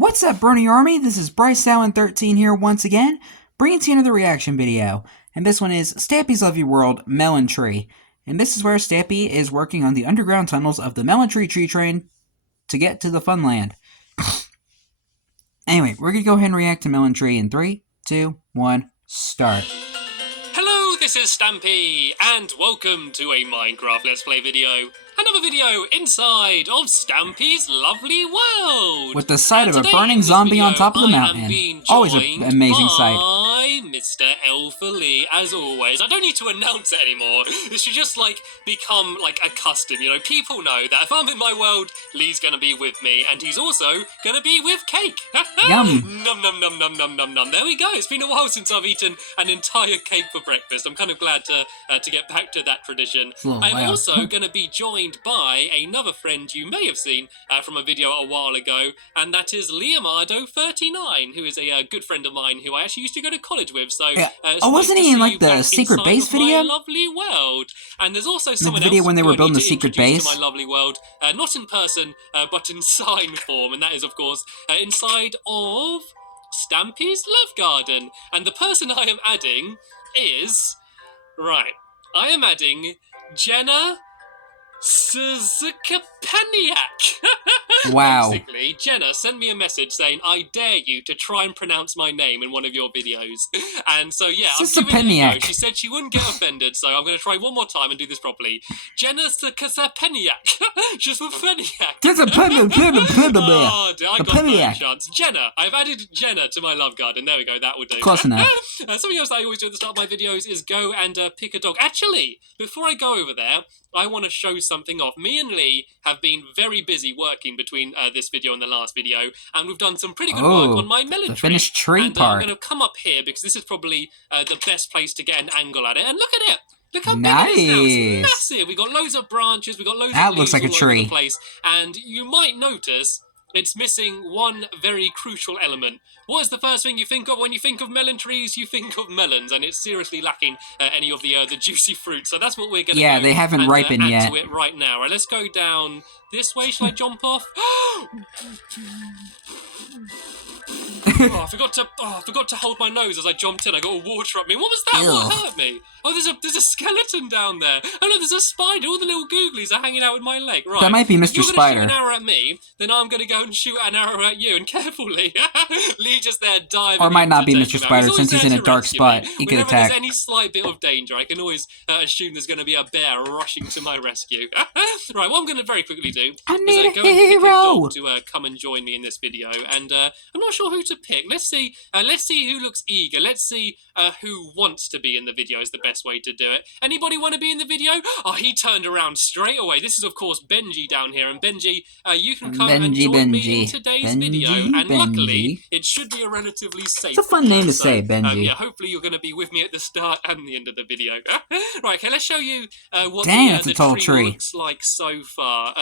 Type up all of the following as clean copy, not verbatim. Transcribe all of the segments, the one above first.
What's up, Brony Army? This is BryceAllen13 here once again, bringing to you another reaction video. And this one is Stampy's Lovely World Melon Tree. And this is where Stampy is working on the underground tunnels of the Melon Tree train to get to the fun land. Anyway, we're going to go ahead and react to Melon Tree in 3, 2, 1, start. Hello, this is Stampy, and welcome to a Minecraft Let's Play video. Another video inside of Stampy's Lovely World! With the sight of a burning zombie on top of the mountain. Always an amazing sight. Mr. Elferly, as always. I don't need to announce it anymore. It should just, become, a custom, you know? People know that if I'm in my world, Lee's gonna be with me, and he's also gonna be with cake. Yum! Num num num num num num num. There we go. It's been a while since I've eaten an entire cake for breakfast. I'm kind of glad to get back to that tradition. I'm also gonna be joined by another friend you may have seen from a video a while ago, and that is Leonardo39, who is a good friend of mine who I actually used to go to college with. So, wasn't he in the secret base video? My lovely world, and there's also someone the video else when they were building the to secret introduce base. to my lovely world, not in person, but in sign form, and that is, of course, inside of Stampy's Love Garden. And the person I am adding is I am adding Jenna Suzukapeniak. Wow. Basically, Jenna sent me a message saying, I dare you to try and pronounce my name in one of your videos. And so, yeah, I'm giving it a go. She said she wouldn't get offended, so I'm going to try one more time and do this properly. Jenna Suzukapeniak. Just with Peniak. Oh, dear, I got no chance. Jenna. I've added Jenna to my love garden. There we go. That will do. Close enough. Something else I always do at the start of my videos is go and pick a dog. Actually, before I go over there, I want to show something off. Me and Lee have been very busy working between this video and the last video, and we've done some pretty good work on my melon tree. The finished tree and, part. I'm going to come up here because this is probably the best place to get an angle at it. And look at it! Look how big it is now. It's massive. We've got loads of branches. We've got loads of leaves looks like a all tree. over the place. And you might notice it's missing one very crucial element. What is the first thing you think of when you think of melon trees? You think of melons, and it's seriously lacking any of the juicy fruit. So that's what we're going to do. They haven't ripened yet. To it right now. Right, let's go down this way. Shall I jump off? I forgot to hold my nose as I jumped in. I got water up me. What was that? What hurt me? Oh, there's a skeleton down there. Oh no, there's a spider. All the little googlies are hanging out with my leg. Right. That might be Mr. Spider. If you're going to shoot an arrow at me, then I'm going to go and shoot an arrow at you. And carefully, Lee just there diving. Or it might not be Mr. Spider since he's in a dark spot. He could attack. Whenever there's any slight bit of danger, I can always assume there's going to be a bear rushing to my rescue. Right, what I'm going to very quickly do is go and pick a dog to come and join me in this video. And I'm not sure who to pick. Let's see who looks eager. Let's see who wants to be in the video is the best way to do it. Anybody want to be in the video? Oh, he turned around straight away. This is, of course, Benji down here. And Benji, you can come and join me in today's video. And luckily, it should be a relatively safe It's a fun name to say, Benji. Yeah, hopefully you're going to be with me at the start and the end of the video. Right, okay, let's show you what the tree looks like so far.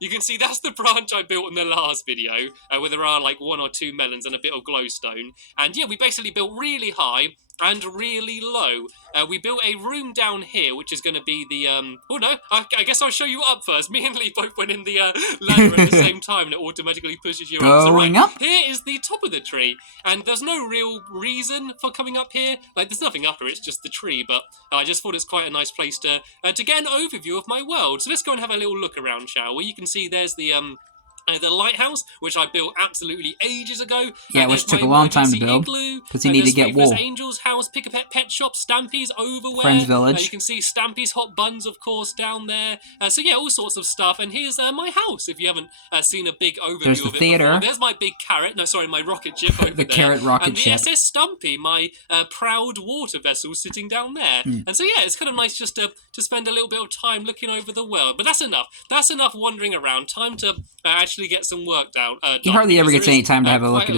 You can see that's the branch I built in the last video, where there are like 1 or 2 melons and a bit of glowstone. And yeah, we basically built really high and really low. We built a room down here, which is going to be the, oh no, I guess I'll show you up first. Me and Lee both went in the ladder at the same time, and it automatically pushes you up. So up. Here is the top of the tree, and there's no real reason for coming up here. Like, there's nothing up here, it's just the tree, but I just thought it's quite a nice place to get an overview of my world. So let's go and have a little look around, shall we? You can see there's the lighthouse, which I built absolutely ages ago. Yeah, which took a long time to build, because you need to get wool. Angel's house, Pick a Pet Shop, Stampy's Overwear. Friends Village. You can see Stampy's Hot Buns, of course, down there. So yeah, all sorts of stuff. And here's my house, if you haven't seen a big overview There's the of it theater. Before. There's my big carrot. No, sorry, my rocket ship over the carrot rocket ship. And the SS Stampy, my proud water vessel sitting down there. And so yeah, it's kind of nice just to spend a little bit of time looking over the world. But that's enough. That's enough wandering around. Time to actually get some work done. He hardly ever gets any time to have a look at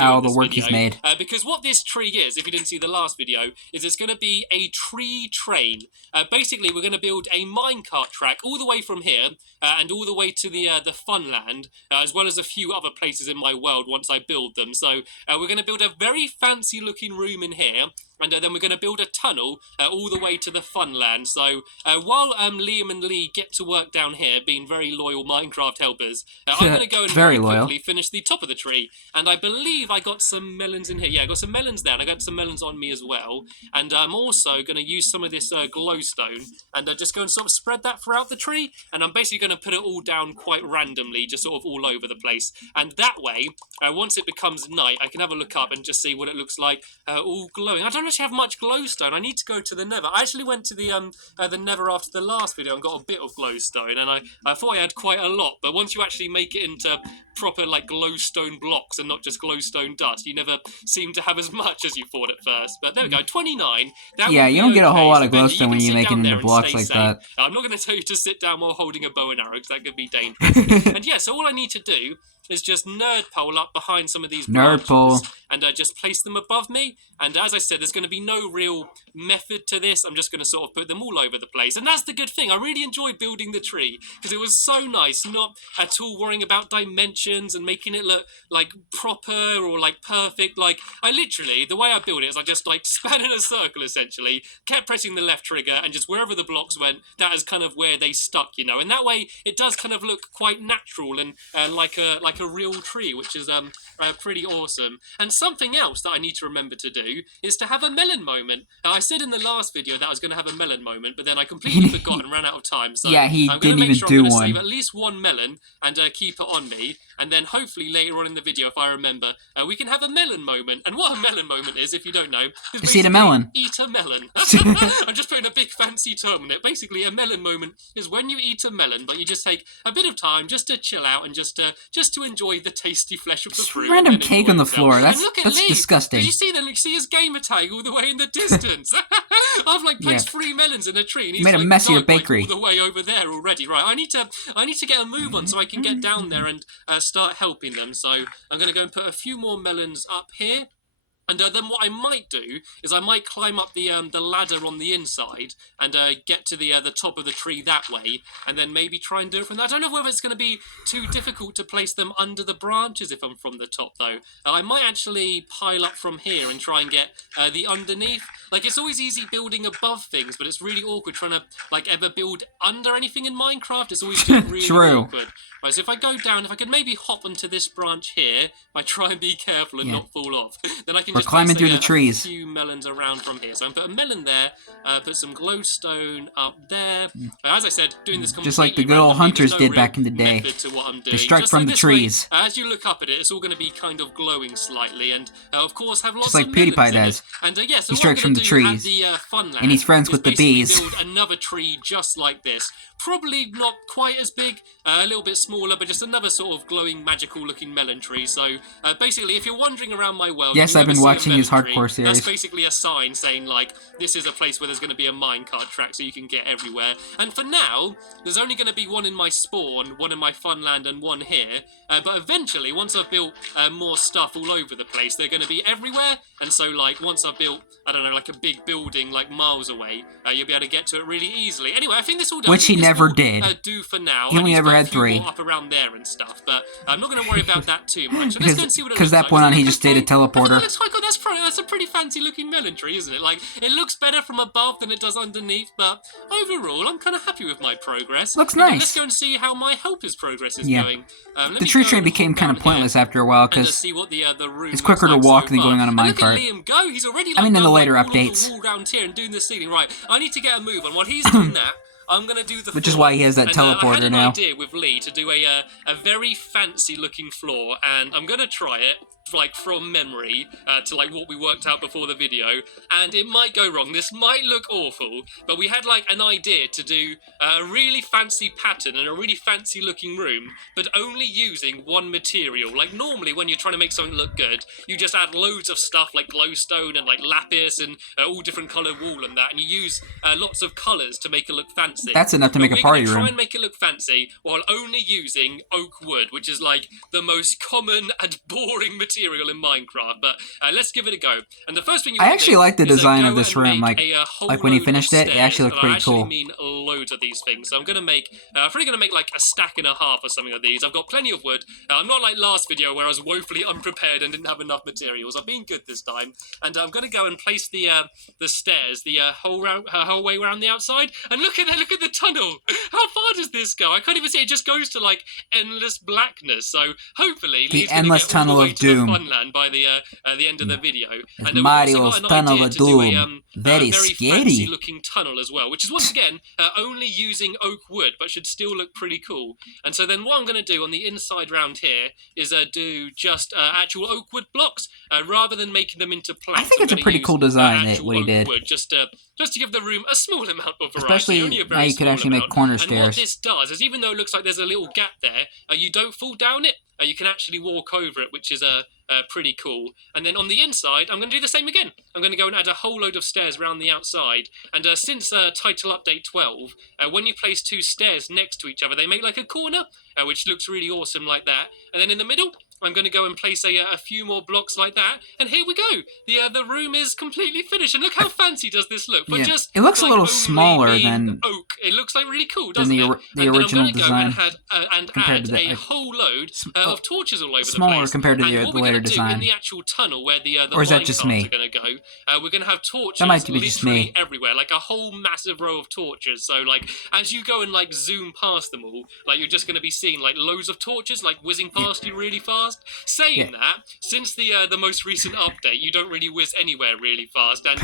all the work he's made. Because what this tree is, if you didn't see the last video, is it's going to be a tree train. Basically, we're going to build a minecart track all the way from here and all the way to the fun land, as well as a few other places in my world once I build them. So we're going to build a very fancy looking room in here. and then we're going to build a tunnel all the way to the Funland. So while Liam and Lee get to work down here, being very loyal Minecraft helpers, I'm going to go and very quickly finish the top of the tree. And I believe I got some melons in here. Yeah, I got some melons there, and I got some melons on me as well. And I'm also going to use some of this glowstone and just go and sort of spread that throughout the tree. And I'm basically going to put it all down quite randomly, just sort of all over the place. And that way, once it becomes night, I can have a look up and just see what it looks like all glowing. I don't actually have much glowstone. I need to go to the Nether. I actually went to the Nether after the last video and got a bit of glowstone, and I thought I had quite a lot. But once you actually make it into proper like glowstone blocks and not just glowstone dust, you never seem to have as much as you thought at first. But there we go, 29. Yeah, you don't get a whole lot of glowstone when you make it into blocks like that. I'm not going to tell you to sit down while holding a bow and arrow, because that could be dangerous. And yeah, so all I need to do is just nerd pole up behind some of these branches and just place them above me. And as I said, there's going to be no real method to this. I'm just going to sort of put them all over the place. And that's the good thing. I really enjoyed building the tree because it was so nice, not at all worrying about dimensions and making it look like proper or like perfect. Like I literally, the way I built it is I just like span in a circle essentially, kept pressing the left trigger, and just wherever the blocks went, that is kind of where they stuck, you know. And that way it does kind of look quite natural and like a real tree, which is pretty awesome. And something else that I need to remember to do is to have a melon moment. Now, I said in the last video that I was going to have a melon moment, but then I completely forgot and ran out of time. So yeah, he I'm didn't make even sure do I'm gonna one. Save at least one melon and keep it on me. And then hopefully later on in the video, if I remember, we can have a melon moment. And what a melon moment is, if you don't know, is just eat a melon. Eat a melon. I'm just putting a big fancy term on it. Basically, a melon moment is when you eat a melon, but you just take a bit of time just to chill out and just to enjoy the tasty flesh of the fruit. Random cake on the floor. That's Lee. disgusting. Did you see that? You see his gamer tag all the way in the distance. I've like placed 3 melons in a tree, and he's made a like, mess of your bakery. All the way over there already. Right, I need to get a move on so I can get down there and start helping them. So I'm going to go and put a few more melons up here. And then what I might do is I might climb up the ladder on the inside and get to the top of the tree that way, and then maybe try and do it from there. I don't know whether it's going to be too difficult to place them under the branches if I'm from the top, though. I might actually pile up from here and try and get the underneath. Like, it's always easy building above things, but it's really awkward trying to, like, ever build under anything in Minecraft. It's always just really awkward. Right, so if I go down, if I could maybe hop onto this branch here, if I try and be careful and not fall off, then I can just climbing through the trees. A few melons around from here. So I'm going to put a melon there, put some glowstone up there. As I said, doing this completely just like the good old hunters did back in the day. They strike from the trees. As you look up at it, it's all going to be kind of glowing slightly, and of course have lots just like of PewDiePie does. And so he strikes from the trees. And he's friends with the bees. Build another tree just like this. Probably not quite as big, a little bit smaller, but just another sort of glowing, magical-looking melon tree. So basically, if you're wandering around my world, yes, I've been watching his hardcore series. That's basically a sign saying, like, this is a place where there's going to be a minecart track so you can get everywhere. And for now, there's only going to be one in my spawn, one in my Funland, and one here. But eventually, once I've built more stuff all over the place, they're going to be everywhere. And so, like, once I've built, I don't know, like a big building, like, miles away, you'll be able to get to it really easily. Anyway, I think this all done. Which he never did. Do for now. He only ever had 3. Up around there and stuff, but I'm not going to worry about that too much. So let's go and see what it looks like. Because that point on, he just stayed a teleporter. That's a pretty fancy looking melon tree, isn't it? Like, it looks better from above than it does underneath, but overall, I'm kind of happy with my progress. Looks nice. Let's go and see how my helper's progress is going. The tree train became kind of pointless after a while, because it's quicker to walk than going on a minecart. Look at Liam go. He's already, in the later updates. All around here and doing the ceiling. Right, I need to get a move on. While he's doing that, I'm going to do the Which floor. is why he has that teleporter I had an now. idea with Lee to do a very fancy looking floor, and I'm going to try it like from memory to like what we worked out before the video, and it might go wrong. This might look awful, but we had like an idea to do a really fancy pattern and a really fancy looking room, but only using one material. Like normally when you're trying to make something look good, you just add loads of stuff like glowstone and like lapis and all different coloured wool and that, and you use lots of colours to make it look fancy. fancy. That's enough to make a party room. We're going to try and make it look fancy while only using oak wood, which is like the most common and boring material in Minecraft. But let's give it a go. And the first thing I actually like the design of this room. Like when you finished it, it actually looked pretty cool. I mean loads of these things. So I'm going to make, I'm probably going to make like a stack and a half or something of these. I've got plenty of wood. I'm not like last video where I was woefully unprepared and didn't have enough materials. I've been good this time. And I'm going to go and place the stairs, the whole way around the outside. And look at the tunnel. How far does this go? I can't even see. It just goes to like endless blackness. So hopefully the endless tunnel of doom to the Funland by the end of the video. And Mario's tunnel of doom. Very scary fancy looking tunnel as well, which is once again only using oak wood, but should still look pretty cool. And so then what I'm going to do on the inside round here is do just actual oak wood blocks rather than making them into planks. I think it's a pretty cool design what he did. Wood, just to give the room a small amount of variety. Especially now you could actually make corner stairs. And what this does is, even though it looks like there's a little gap there, you don't fall down it. You can actually walk over it, which is pretty cool. And then on the inside, I'm going to do the same again. I'm going to go and add a whole load of stairs around the outside. And since Title Update 12, when you place two stairs next to each other, they make like a corner, which looks really awesome like that. And then in the middle, I'm going to go and place a few more blocks like that, and here we go. The room is completely finished, and look how fancy does this look. But just it looks like a little smaller than oak. It looks like really cool, doesn't it? The original design. And add a whole load of torches all over the place. Smaller compared to the later design. In the actual tunnel where the or is that just me? Are going to go. We're going to have torches that might be just me. everywhere, like a whole massive row of torches. So like as you go and like zoom past them all, like you're just going to be seeing like loads of torches like whizzing past you really fast. That, since the most recent update, you don't really whiz anywhere really fast, and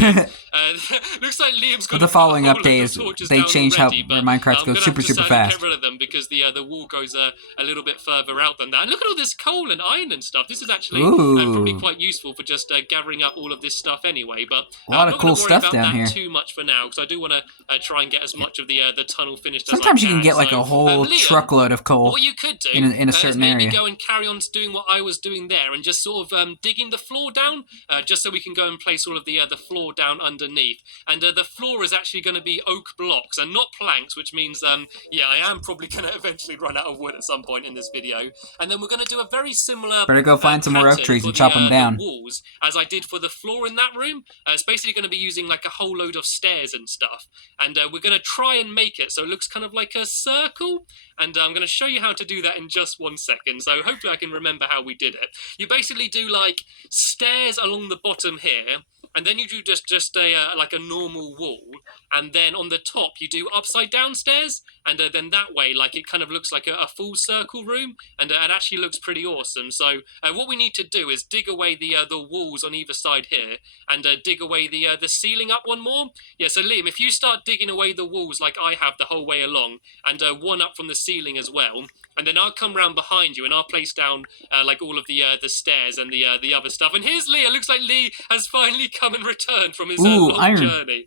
looks like Liam's got the following update is they changed how Minecraft goes super fast. Get rid of them because the wall goes a little bit further out than that. And look at all this coal and iron and stuff. This is actually probably quite useful for just gathering up all of this stuff anyway. But a lot of cool stuff down here. Too much for now because I do want to try and get as much of the tunnel finished. Sometimes as I you can get like a whole truckload of coal. What you could do in a certain area. Maybe go and carry on doing what I was doing there and just sort of digging the floor down just so we can go and place all of the floor down underneath. And the floor is actually going to be oak blocks and not planks, which means, I am probably going to eventually run out of wood at some point in this video. And then we're going to do a very similar better go find some more oak trees and chop them down. The walls, as I did for the floor in that room. It's basically going to be using like a whole load of stairs and stuff. And we're going to try and make it so it looks kind of like a circle. And I'm going to show you how to do that in just 1 second. So hopefully I can remember how we did it. You basically do like stairs along the bottom here, and then you do just a like a normal wall, and then on the top you do upside down stairs, and then that way like it kind of looks like a full circle room, and it actually looks pretty awesome. So what we need to do is dig away the walls on either side here, and dig away the ceiling up one more. Yeah, so Liam, if you start digging away the walls like I have the whole way along, and one up from the ceiling as well, and then I'll come round behind you and I'll place down like all of the stairs and the other stuff. And here's Lee. It looks like Lee has finally come and returned from his long journey.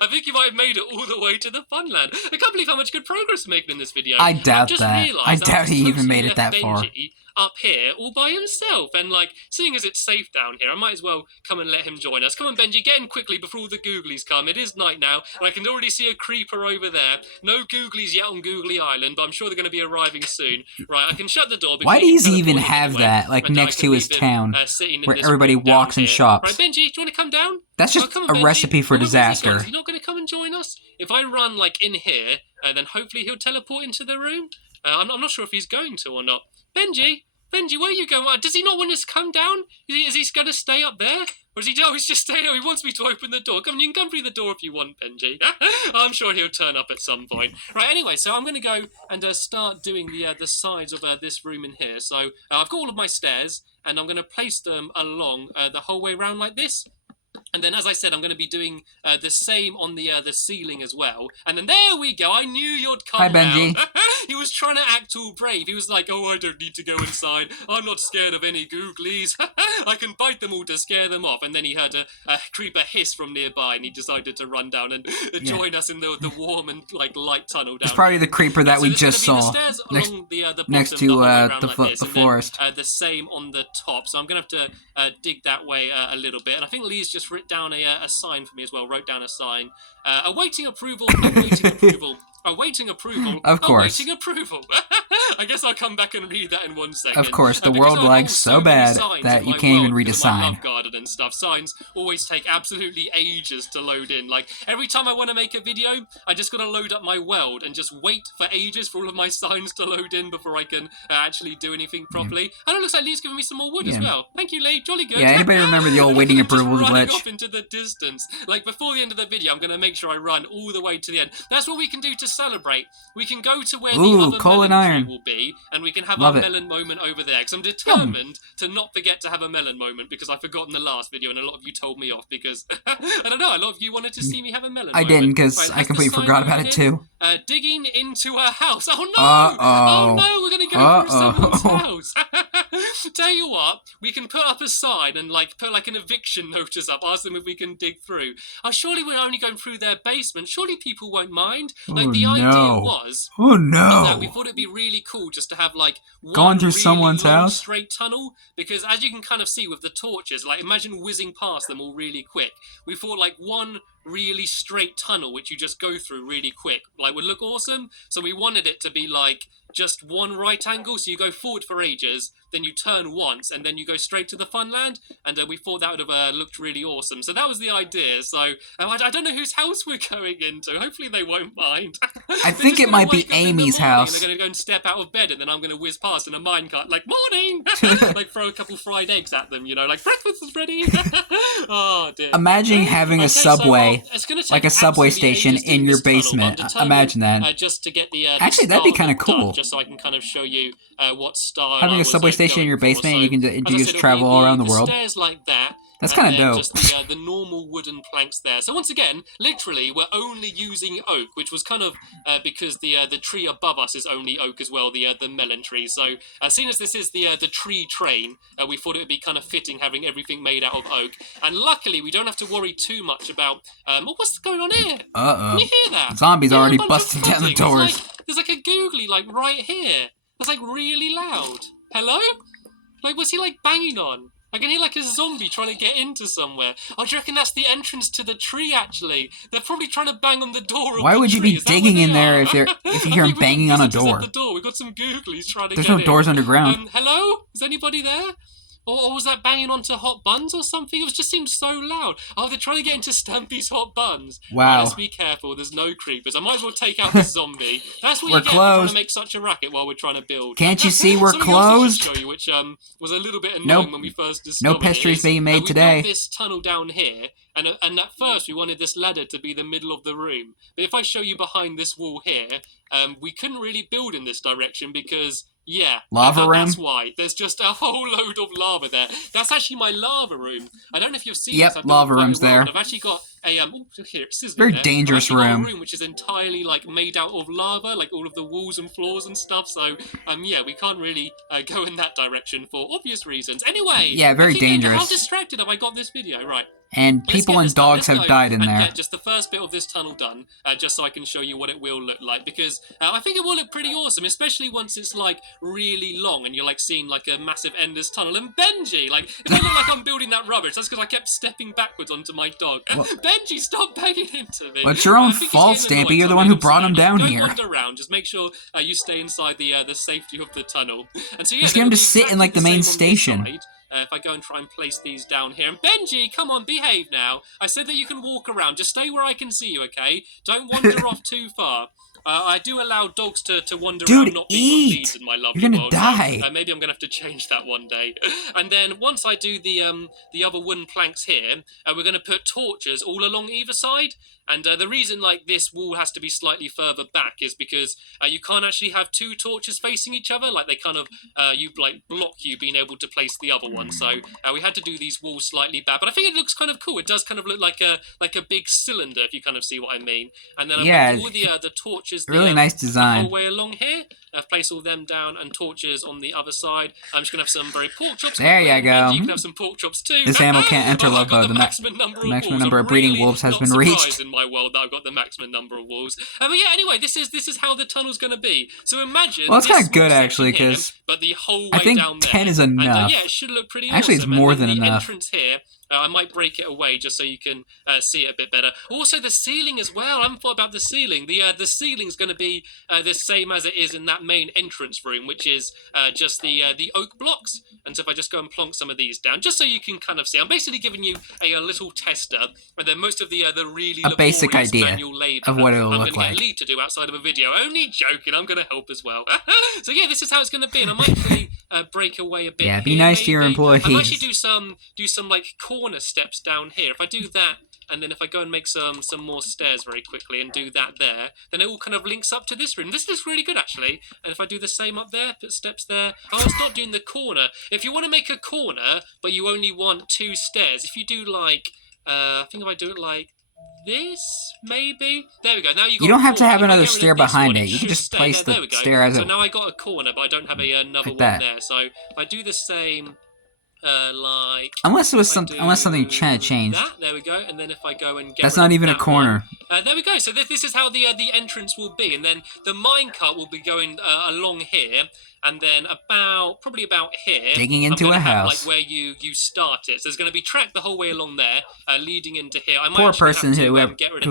I think you might have made it all the way to the Funland. I can't believe how much good progress we're making in this video. I doubt that. I doubt he even made it that far. Up here all by himself, and like seeing as it's safe down here, I might as well come and let him join us. Come on, Benji, get in quickly before all the googlies come. It is night now, and I can already see a creeper over there. No googlies yet on Googly Island, but I'm sure they're going to be arriving soon. Right, I can shut the door. Why does he even have that like next to his town where everybody walks and shops? Right, Benji, do you want to come down? That's just a recipe for disaster. He's not going to come and join us. If I run like in here, then hopefully he'll teleport into the room. I'm not sure if he's going to or not. Benji, where are you going? Does he not want us to come down? Is he going to stay up there? Or is he? Oh, he's just staying. Oh, he wants me to open the door. Come on, you can come through the door if you want, Benji. I'm sure he'll turn up at some point. Right, anyway, so I'm going to go and start doing the sides of this room in here. So I've got all of my stairs, and I'm going to place them along the whole way around like this. And then, as I said, I'm going to be doing the same on the ceiling as well. And then there we go. I knew you'd come. Hi, Benji. He was trying to act all brave. He was like, "Oh, I don't need to go inside. I'm not scared of any googlies. I can bite them all to scare them off." And then he heard a creeper hiss from nearby, and he decided to run down and join us in the warm and like light tunnel down. It's probably the creeper that we just saw next to the forest. The same on the top. So I'm going to have to dig that way a little bit. And I think Lee's just written down a sign for me as well. Wrote down a sign. Awaiting approval. Awaiting approval. Awaiting approval. Of course. Awaiting approval. I guess I'll come back and read that in 1 second. Of course, the world lags so bad that you can't even read a sign. Love garden and stuff. Signs always take absolutely ages to load in. Like, every time I want to make a video, I just gotta load up my world and just wait for ages for all of my signs to load in before I can actually do anything properly. And it looks like Lee's giving me some more wood as well. Thank you, Lee. Jolly good. Yeah, anybody remember the old waiting approval glitch? Off into the distance. Like, before the end of the video, I'm gonna make sure I run all the way to the end. That's what we can do to celebrate. We can go to where the other coal and iron tree will be, and we can have our melon moment over there. Because I'm determined to not forget to have a melon moment, because I've forgotten the last video, and a lot of you told me off because I don't know. A lot of you wanted to see me have a melon. I didn't, because I completely forgot about it too. Digging into a house. Oh no! Uh-oh. Oh no! We're gonna go through someone's house. Tell you what, we can put up a sign and put an eviction notice up. Ask them if we can dig through. Oh, surely we're only going through their basement. Surely people won't mind. The idea was. Oh no! That we thought it'd be really cool just to have gone through really someone's long, house straight tunnel, because as you can kind of see with the torches, imagine whizzing past them all really quick. We thought one really straight tunnel which you just go through really quick would look awesome. So we wanted it to be just one right angle, so you go forward for ages, then you turn once, and then you go straight to the fun land, and we thought that would have looked really awesome. So that was the idea. So I don't know whose house we're going into. Hopefully they won't mind. I think it might be Amy's house. They're going to go and step out of bed, and then I'm going to whiz past in a minecart, morning! Throw a couple fried eggs at them, breakfast is ready! Oh, dear. Imagine having a subway, a subway station in your basement. Imagine that. Just to get the actually, that'd be kind of cool. Just so I can kind of show you what style having a subway station in your basement, and you can just travel all around the world. Stairs like that. That's kind of dope. Just the normal wooden planks there. So once again, literally, we're only using oak, which was kind of because the tree above us is only oak as well, the melon tree. So seeing as this is the tree train, we thought it would be kind of fitting having everything made out of oak. And luckily, we don't have to worry too much about what's going on here. Can you hear that? Zombies already busting down the doors. There's a googly right here. That's really loud. Hello? What's he banging on? I can hear a zombie trying to get into somewhere. Oh, do you reckon that's the entrance to the tree, actually? They're probably trying to bang on the door. Why would you be digging in there if you hear them banging on a door? At the door. We've got some googlies trying to There's get no doors underground. Hello? Is anybody there? Or was that banging onto hot buns or something? It just seemed so loud. Oh, they're trying to get into Stampy's hot buns. Wow. Let's be careful. There's no creepers. I might as well take out this zombie. That's what we're you get closed. for trying to make such a racket while we're trying to build. Can't you see we're closed? Show you, which was a little bit annoying when we first discovered no pastries being made today. We built this tunnel down here, and at first we wanted this ladder to be the middle of the room. But if I show you behind this wall here, we couldn't really build in this direction because... yeah, lava room? That's why. There's just a whole load of lava there. That's actually my lava room. I don't know if you've seen this. Yep, lava room's there. I've actually got a here, it's very dangerous room. A room which is entirely made out of lava, all of the walls and floors and stuff. So yeah, we can't really go in that direction for obvious reasons. Anyway, yeah, very dangerous. How distracted have I got this video? Right. And people and dogs have died in there. Get just the first bit of this tunnel done, just so I can show you what it will look like. Because I think it will look pretty awesome, especially once it's really long and you're seeing a massive endless tunnel. And Benji, it doesn't look like I'm building that rubbish. That's because I kept stepping backwards onto my dog. Benji, stop banging into me. Well, it's your own fault, Stampy. You're the one who brought him down here. Don't wander around. Just make sure you stay inside the safety of the tunnel. And so yeah, just get him to sit in the main station. If I go and try and place these down here. And Benji, come on, behave now. I said that you can walk around. Just stay where I can see you, okay? Don't wander off too far. I do allow dogs to wander around, not being on leads in my lovely You're gonna world. die. Maybe I'm gonna have to change that one day. And then once I do the other wooden planks here, we're gonna put torches all along either side. And the reason this wall has to be slightly further back is because you can't actually have two torches facing each other. They kind of block you being able to place the other one. So we had to do these walls slightly back. But I think it looks kind of cool. It does kind of look like a big cylinder, if you kind of see what I mean. And then I've got all the torches really nice design. The whole way along here. Place all them down and torches on the other side. I'm just going to have some very pork chops. There you go. You can have some pork chops too. This animal can't enter Lobo. The maximum number of breeding wolves has been reached. In my world that I've got the maximum number of wolves. But yeah, anyway, this is how the tunnel's going to be. So imagine. Well, it's kind of good actually, because but the whole way I think down there. 10 is enough. And, yeah, it should look pretty actually, awesome. It's more than enough. The entrance here. I might break it away just so you can see it a bit better. Also, the ceiling as well. I haven't thought about the ceiling. The ceiling's going to be the same as it is in that main entrance room, which is just the oak blocks. And so if I just go and plonk some of these down, just so you can kind of see, I'm basically giving you a little tester, and then most of the really basic idea manual labor of what it will look like. I'm going to get Lee to do outside of a video. Only joking. I'm going to help as well. So yeah, this is how it's going to be, and I might actually break away a bit. Yeah, be nice to your employees. I might actually do some like corner steps down here. If I do that, and then if I go and make some more stairs very quickly and do that there, then it all kind of links up to this room. This looks really good, actually. And if I do the same up there, put steps there. Oh, it's not doing the corner. If you want to make a corner, but you only want 2 stairs, if you do like, I think if I do it like this, maybe. There we go. Now you don't have to have another stair behind it. You can just place the stair as So now I got a corner, but I don't have another one there. So if I do the same... like unless something changed. There we go. And then if I go and get that's not even a corner. There we go. So this is how the entrance will be, and then the minecart will be going along here, and then probably about here, digging into a house, like where you start it. So there's going to be track the whole way along there, leading into here. I might poor person who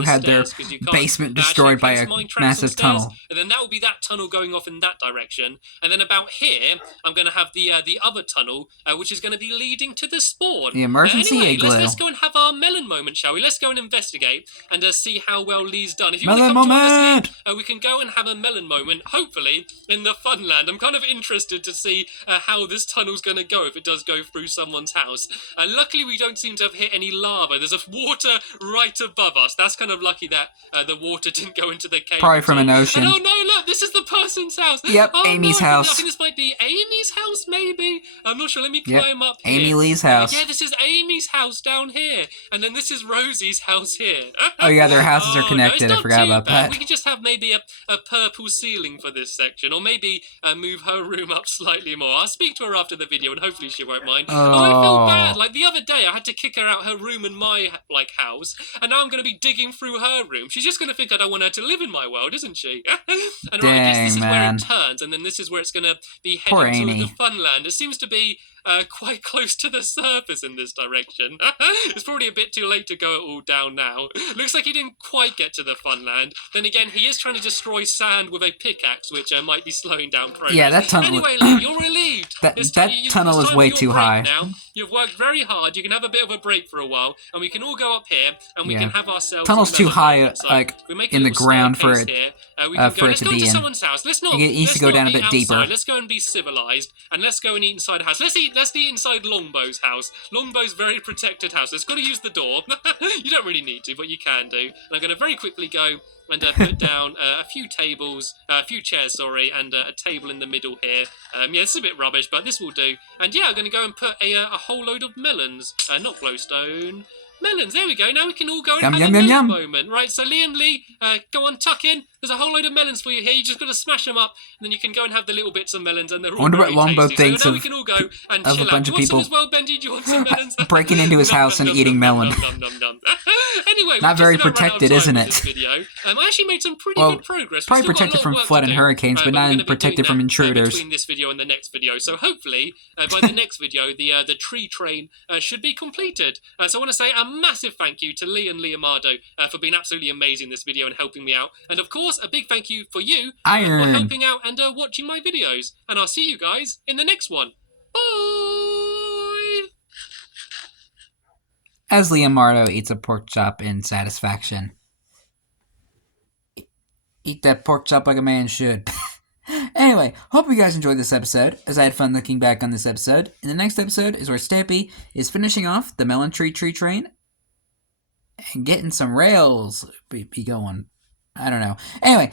had their basement destroyed by a massive tunnel. And then that will be that tunnel going off in that direction, and then about here, I'm going to have the other tunnel, which is going to be leading to the spawn. The emergency igloo. Let's go and have our melon moment, shall we? Let's go and investigate and see how well Lee's done. If you melon want to come moment! to us, Lee, we can go and have a melon moment, hopefully, in the Funland. I'm kind of interested to see how this tunnel's going to go if it does go through someone's house. Luckily, we don't seem to have hit any lava. There's a water right above us. That's kind of lucky that the water didn't go into the cave. Probably from an ocean. And oh no, look, this is the person's house. Yep, oh, Amy's no, house. I think this might be Amy's house, maybe. I'm not sure. Let me climb up here. Amy Lee's house. Yeah, this is Amy's house down here. And then this is Rosie's house here. Oh yeah, their houses are connected. No, I forgot about that. We could just have maybe a purple ceiling for this section, or maybe move her room up slightly more. I'll speak to her after the video, and hopefully she won't mind. Oh, I feel bad. Like the other day, I had to kick her out her room in my house, and now I'm going to be digging through her room. She's just going to think I don't want her to live in my world, isn't she? And dang, I guess this is man. where it turns, and then this is where it's going to be heading to the Funland. It seems to be quite close to the surface in this direction. It's probably a bit too late to go all down now. Looks like he didn't quite get to the Funland. Then again, he is trying to destroy sand with a pickaxe, which might be slowing down progress. Yeah, that tunnel. Anyway, Lee, you're relieved. that tunnel is way too high. Now. You've worked very hard. You can have a bit of a break for a while, and we can all go up here, and we can have ourselves. Tunnel's too high, so like in the ground for it. For it to be in. Someone's house. It needs to go down a bit deeper. Let's go and be civilized, and let's go and eat inside a house. Let's eat inside Longbow's house. Longbow's very protected house. It's got to use the door. You don't really need to, but you can do. And I'm going to very quickly go and put down a few chairs, and a table in the middle here. Yeah, this is a bit rubbish, but this will do. And yeah, I'm going to go and put a whole load of melons, not glowstone. Melons, there we go. Now we can all go and have a melon moment. Right, so Liam Lee, go on, tuck in. There's a whole load of melons for you here. You just got to smash them up, and then you can go and have the little bits of melons, and they're all I wonder what Longbow thinks so now we can all go and chill a bunch of people as well, Benji? Do you want some melons? breaking into his house and eating melon. Anyway, not very protected, isn't it? I actually made some pretty good progress. Probably protected from flood and hurricanes, but not protected from intruders. Between this video and the next video, so hopefully by the next video, the tree train should be completed. So I want to say a massive thank you to Lee and Leonardo for being absolutely amazing in this video and helping me out, and of course a big thank you for you for helping out and watching my videos. And I'll see you guys in the next one. Bye! As Leonardo eats a pork chop in satisfaction. Eat that pork chop like a man should. Anyway, hope you guys enjoyed this episode, as I had fun looking back on this episode. In the next episode is where Stampy is finishing off the Melon tree train and getting some rails be going. I don't know. Anyway,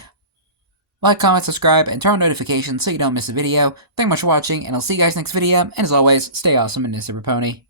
like, comment, subscribe, and turn on notifications so you don't miss a video. Thank you much for watching, and I'll see you guys next video. And as always, stay awesome and S3EP21.